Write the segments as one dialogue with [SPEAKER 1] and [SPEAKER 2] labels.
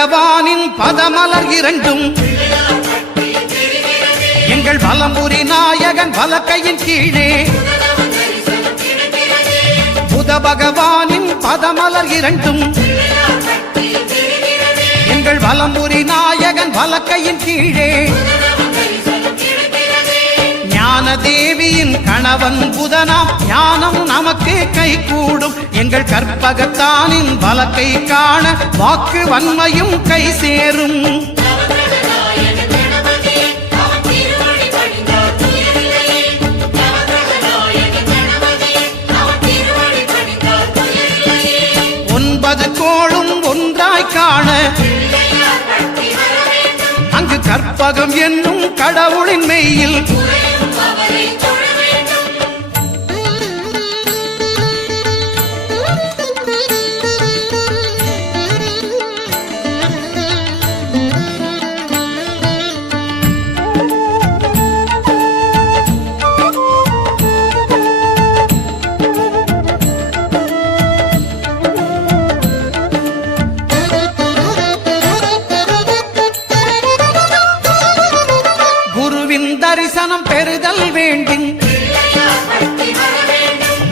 [SPEAKER 1] பகவானின் பதமலர் இரண்டும். எங்கள் பலம்புரி நாயகன் வலக்கையின் கீழே. புத பகவானின் பதமலர் இரண்டும். எங்கள் வலம்புரி நாயகன் வலக்கையின் கீழே. தேவியின் கணவன் புதனாம். ஞானம் நமக்கு கை கூடும் எங்கள் கற்பகத்தானின் வழக்கை காண வாக்கு வன்மையும் கை சேரும். ஒன்பது கோளும் ஒன்றாய் காண அங்கு கற்பகம் என்னும் கடவுளின் மெய்யில் குருவின்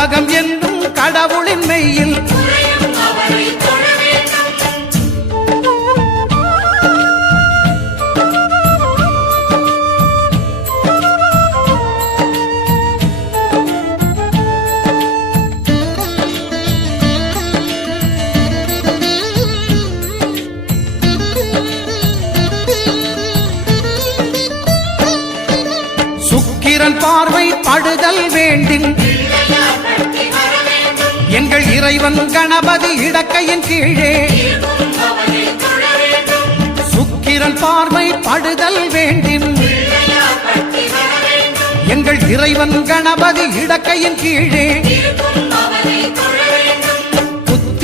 [SPEAKER 1] கற்பகம் என்னும் கடவுளின் மெய்யில் பார்வை படுதல் வேண்டின் எங்கள் இறைவன் கணபதி இடக்கையின் கீழே. சுக்கிரன் பார்வை படுதல் வேண்டின் எங்கள் இறைவன் கணபதி இடக்கையின் கீழே.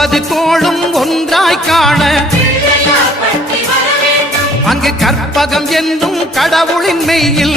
[SPEAKER 1] ஒன்பது கோளும் ஒன்றாய் காண. அங்கு கற்பகம் என்னும் கடவுளின் மெய்யில்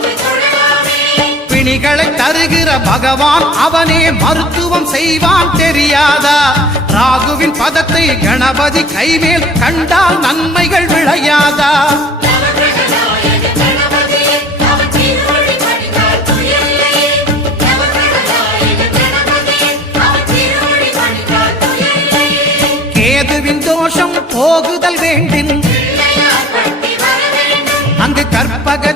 [SPEAKER 1] பிணிகளை தருகிற பகவான் அவனே மருத்துவம் செய்வான் தெரியாதா? ராகுவின் பதத்தை கணபதி கைமேல் கண்டால் நன்மைகள் விளையாதா? கேதுவின் தோஷம் போகுதல் வேண்டின்
[SPEAKER 2] வேண்டும்.
[SPEAKER 1] அங்கு கற்பக